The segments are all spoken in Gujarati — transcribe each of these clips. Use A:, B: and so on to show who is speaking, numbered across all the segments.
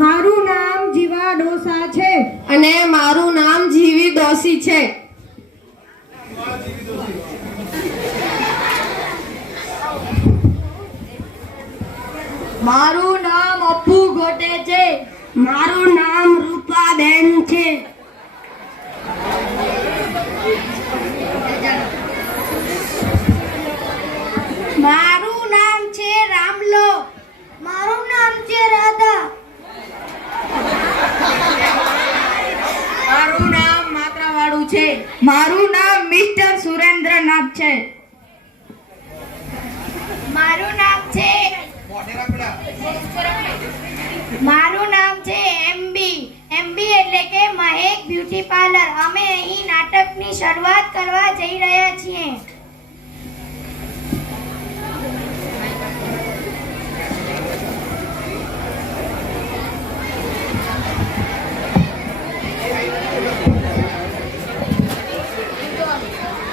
A: મારું નામ જીવા ડોસા છે.
B: અને મારું નામ જીવી ડોસી છે.
A: મારું નામ અપ્પુ ગોટે છે. મારું નામ રૂપાબેન છે. મારું નામ છે રામલો મારું નામ છે રાધા મારું નામ માત્રાવાળું છે મારું નામ મિસ્ટર સુરેન્દ્રનાથ છે. મારું નામ છે મારું નામ છે એમબી એમબી એટલે કે મહેક બ્યુટી પાર્લર. અમે અહીં નાટકની શરૂઆત કરવા જઈ રહ્યા છીએ.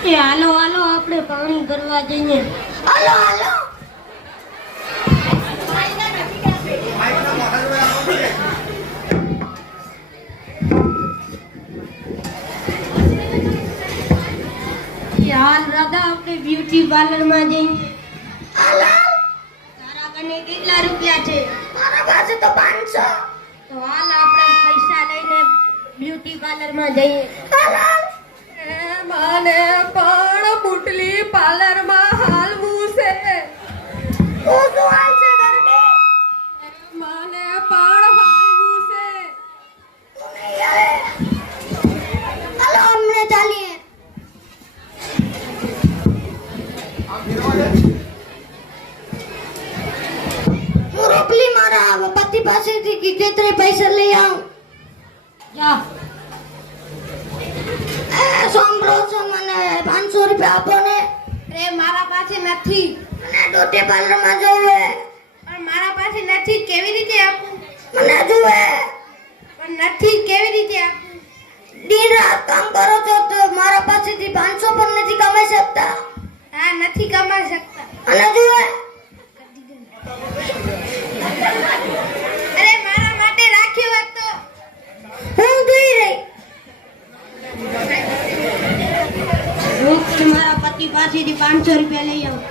C: એ હાલો હાલો, આપણે પાણી ભરવા જઈએ.
A: હાલો હાલો.
C: હાલ રાધા, આપણે બ્યુટી પાર્લરમાં જઈએ. તારા કને કેટલા રૂપિયા છે?
A: મારા પાસે તો પાંચસો.
C: તો હાલ આપણે પૈસા લઈને બ્યુટી પાર્લરમાં જઈએ.
B: મને પણ બુટલી પાર્લરમાં હાલવું છે
A: તું શું હાલશે ગરબે
B: મને પણ હાલવું છે
A: હાલો અમને ચાલીએ. હું રોકલી મારા પતિ પાસેથી કીધેતરે પૈસા લઈ આવું.
C: જા.
A: એ સાંભળો છો મને પાંચસો રૂપિયા આપો ને.
C: અરે મારા પાસે નથી.
A: મને ડોટે પાર્લરમાં જોવે.
C: પણ મારા પાસે નથી કેવી રીતે આપું?
A: મને જોવે.
C: પણ નથી કેવી રીતે આપું?
A: દિન રાત કામ કરો છો તો મારા પાસેથી પાંચસો પણ નથી કમાઈ શકતા.
C: હા નથી કમાઈ શકતા.
A: મને જોવે.
C: પાસેથી પાંચસો રૂપિયા લઈ આવું.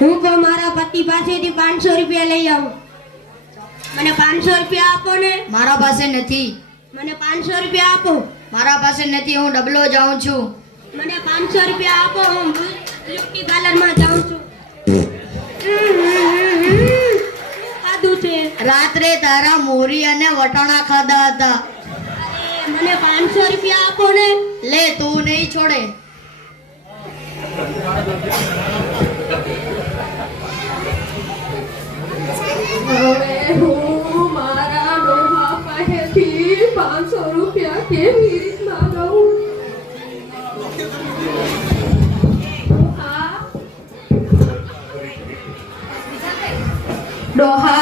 C: હું પણ મારા પતિ પાસેથી પાંચસો રૂપિયા લઈ આવું. મને પાંચસો રૂપિયા આપો ને.
A: મારા પાસે નથી.
C: મને પાંચસો રૂપિયા આપો.
A: મારા પાસે નથી હું ડબલો જાઉં છું.
C: મને પાંચસો રૂપિયા આપો હું બ્યુટી પાર્લરમાં જાઉં છે.
A: રાત્રે તારા મોરી અને વટાણા ખાધા હતા.
C: મને પાંચસો રૂપિયા આપો ને.
A: લે તું નહીં છોડે.
B: હવે હું મારા ડોહા પાસેથી પાંચસો રૂપિયા કેવી રીતના લઉં ડોહા?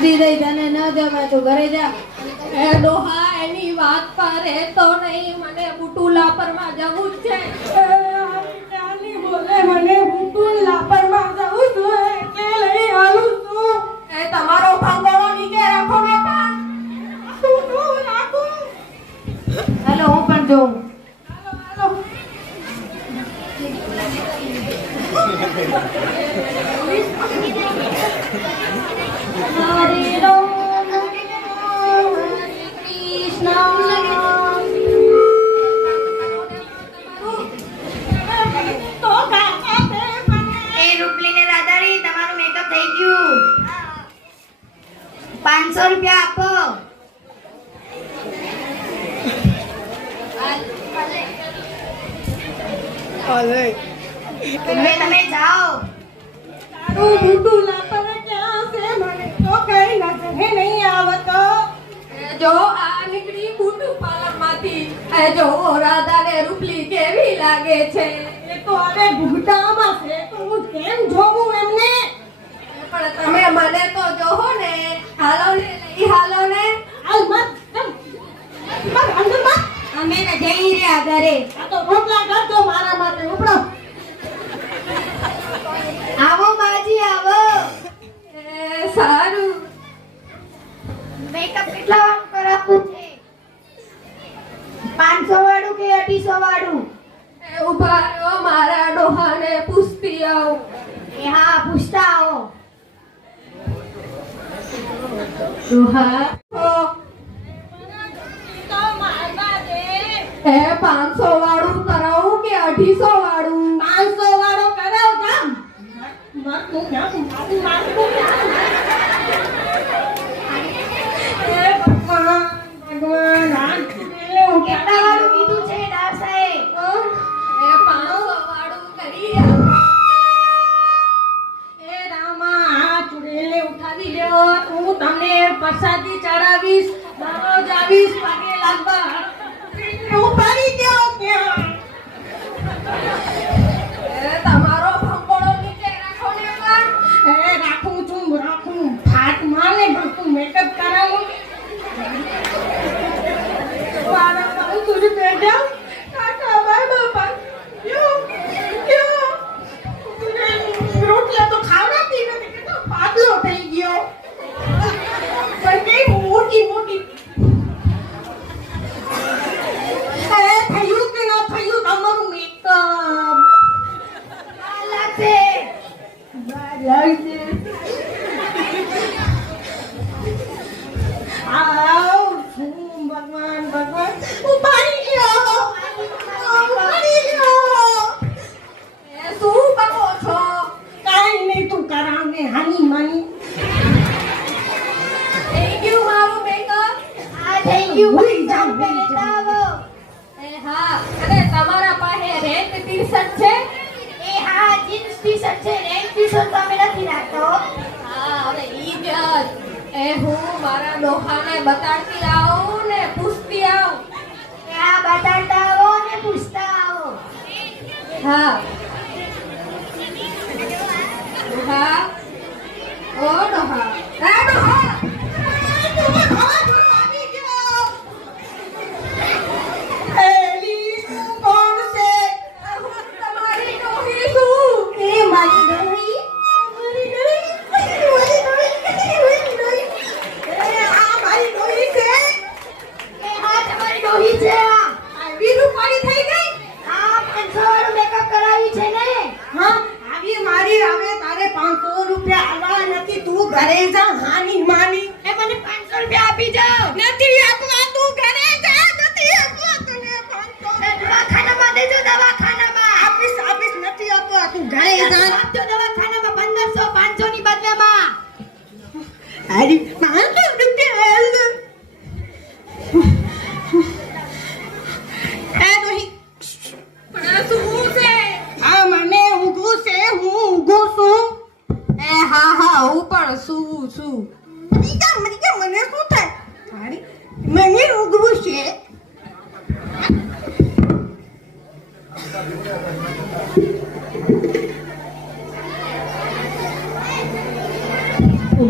B: બુદ્ધિ દઈ તને ન જમે તું ઘરે જા. એ ડોહા એની વાત પર રહેતો નહીં. મને બુટુ લાપરમાં જવું જ છે. આની બોલે મને
D: બુટુ લાપરમાં જવું છે એટલે લઈ
E: આવું છું. એ તમારો ભાંગોળો નીચે રાખો ને પણ હાલો હું પણ જોઉં.
D: હાલો હાલો. દુદુલા પર ક્યાં છે મને તો કઈ નજરે નહીં આવતો.
B: જો આ નીકળી બુટુ પાલનમાંથી એ જો રાધાને રૂપલી કેવી લાગે છે?
D: એ તો હવે ભૂટામાં કેમ જોવું એમને?
B: પણ તમે મને તો જોહો હાલો ને હાલો ને.
D: હાલ મત
E: અમે ને જઈ રહ્યા ઘરે.
D: આ તો રોટલા કરજો મારા માટે ઉપડો.
E: હા
B: અને તમારા પાસે રેન્ટ ટી-શર્ટ છે?
E: એ હા જીન્સ ટી-શર્ટ છે રેન્ક ટી-શર્ટ તમે નથી રાખતો
B: હા અને ઈ જ. એ હું મારા ડોહાને બતાડતી આવું ને પૂછતી આવું.
E: હા બતાડતા આવો ને પૂછતા આવો.
B: હા. હા. ઓ ડોહા. હા ડોહા.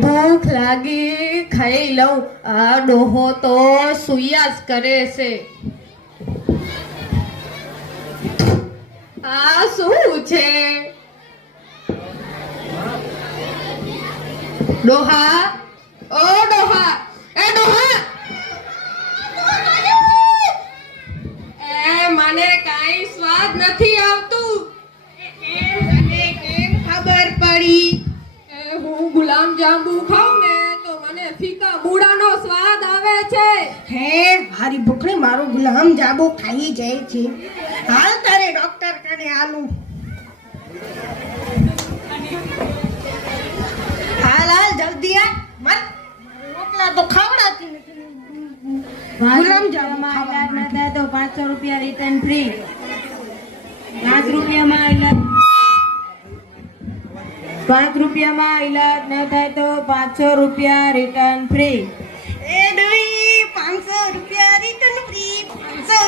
B: भूख लगी खाई लो आ डोहो तो सुयास करे से। आ सू डोहा, ओ डोहा, ए डोहा।
D: હારી ભૂખડી મારો ગુલામ જાબો ખાઈ જાય છે. હાલ તારે ડોક્ટર કને આલું. હાલ હાલ, જલ્દી આ. મત. રોટલા તો ખાવડાતી ગુલામ જાબો ખાવા માટે.
C: તો પાંચસો રૂપિયા રિટર્ન ફ્રી પાંચ રૂપિયામાં ઈલાજ. પાંચ રૂપિયામાં ઈલાજ ન થાય તો પાંચસો રૂપિયા રિટર્ન ફ્રી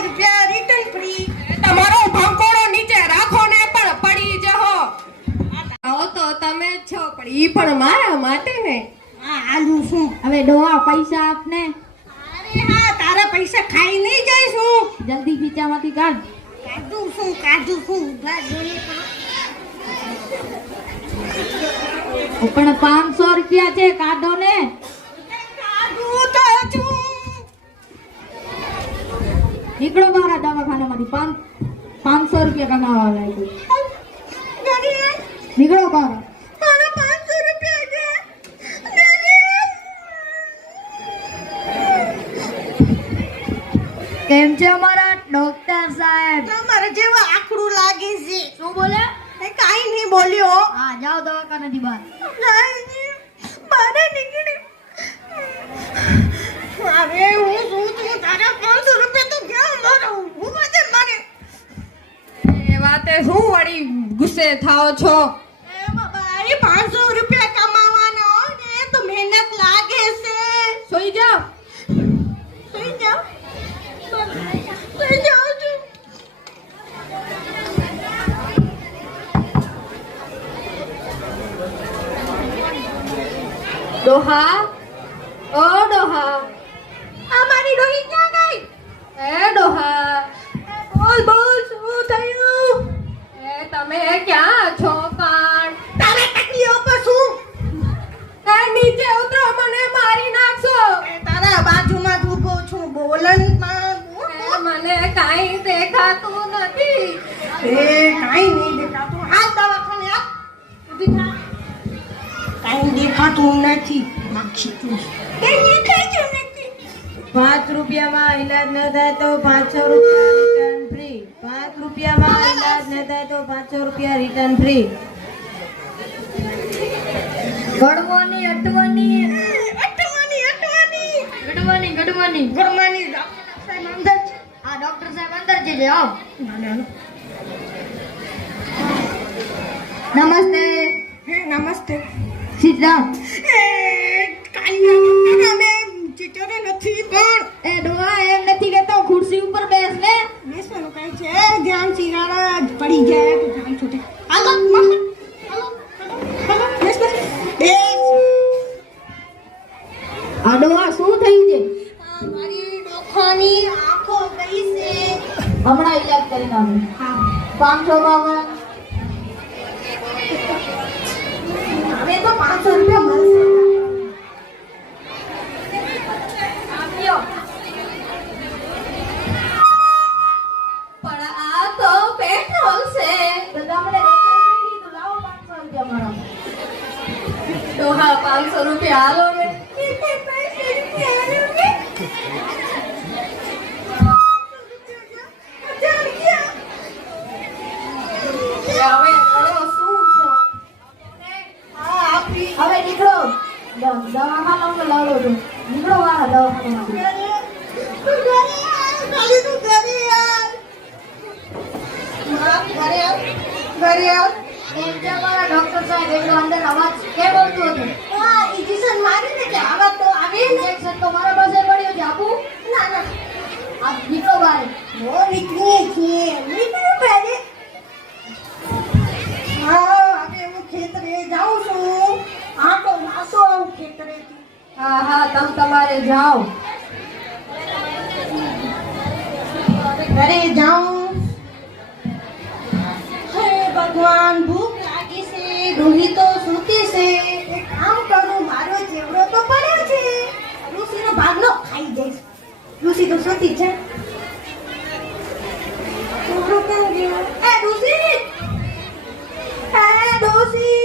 D: રૂપિયા રિટર્ન ફ્રી
B: તમારો ભંકોળો નીચે રાખો ને પણ પડી જહો. આવો તો તમે છો પણ ઈ પણ મારા માટે ને.
D: હા આલુ શું?
C: હવે ડોહા પૈસા આપને.
D: અરે હા તારા પૈસા ખાઈ નહીં જાય શું
C: જલ્દી ખીચામાંથી કાઢ.
D: કાઢું શું કાઢું શું? ઊભા જોઈ
C: પણ પાંચસો રૂપિયા છે કાઢો ને.
D: કાઢું તો છું
C: નીકળો મારા દવાખાનામાંથી પાંચ પાંચસો રૂપિયા કમાવા લાગ્યું નીકળો બહાર કેમ છે અમારા? ડોક્ટર સાહેબ.
D: તમારે જેવા આકડું લાગે છે.
C: શું બોલે
D: કાંઈ નહીં બોલ્યો.
C: હા જાઓ દવાખાનાથી બહાર.
D: મારે નીકળી અરે હું શું છું તારા પાંચસો રૂપિયા તો ક્યાં હું
B: વાતે શું વળી ગુસ્સે થાઓ છો?
D: એ બાબા એ પાંચસો
B: એ કાંઈ
D: નહીં દેખાતું. હાલ દવાખાને આપ ઊભી થા. કાંઈ દેખાતું નથી. માખી તું. દેખાતું નથી.
C: પાંચ રૂપિયામાં ઈલાજ ન થાય તો પાંચસો રૂપિયા રિટર્ન ફ્રી પાંચ રૂપિયામાં ઈલાજ ન થાય તો પાંચસો રૂપિયા રિટર્ન ફ્રી ગડવાની અટવાની.
D: અટવાની અટવાની.
C: ગડવાની ગડવાની
D: ગડવાની ડોક્ટર સાહેબ અંદર છે.
C: આ ડોક્ટર સાહેબ અંદર છે જાઓ નમસ્તે.
D: હે નમસ્તે.
C: સીતા
D: એ કાંઈ અમે ચીટરે નથી પણ
C: એ ડોહા એમ નથી કેતો ખુરશી ઉપર બેસ ને.
D: બેસવાનું કઈ છે ધ્યાન ચિરાડા પડી જાય તો ધ્યાન છૂટે. હાલો હાલો હાલો બેસ બેસ બેસ.
C: આ ડોહા શું થયું છે?
D: મારી ડોખાની આંખો ગઈ છે.
C: હમણાં ઈલાજ કરી નાખું.
D: હા.
C: પાંચસો બાવન
B: ડોહા પાંચસો રૂપિયા હાલો ને એ હવે કરો શું છો
D: હા આપી
C: હવે નીકળો દ- દવાખાનામાં લાવો છો નીકળો મારા દવાખાનામાંથી
D: તું ઘરે આવ ખાલી તું ઘરે આવ
C: એમ છે મારા ડોક્ટર સાહેબ એટલો અંદર અવાજ કેમ આવતું હતું.
D: હા ઇન્જેક્શન મારીને કે આવા તો આવે
C: ઇન્જેક્શન તો મારા પાસે પડ્યું છે આપું?
D: ના ના.
C: આ નીકળો બહાર.
D: બહુ નીકળીએ છીએ. નીકળ્યું પહેલે હા હવે હું ખેતરે જાઉં છું. આટો નાસો આવું ખેતરેથી.
B: હા હા તમ તમારે જાઓ.
D: ઘરે જાઉં. હે ભગવાન છે ડૂહી તો સુતે છે. એક કામ કરું મારો જેવડો તો પડ્યો છે. ઋષિનો ભાગનો ખાઈ જઈશ ઋષિ તો સુતી છે. જેવડો એ ઋષિ. એ ડોસી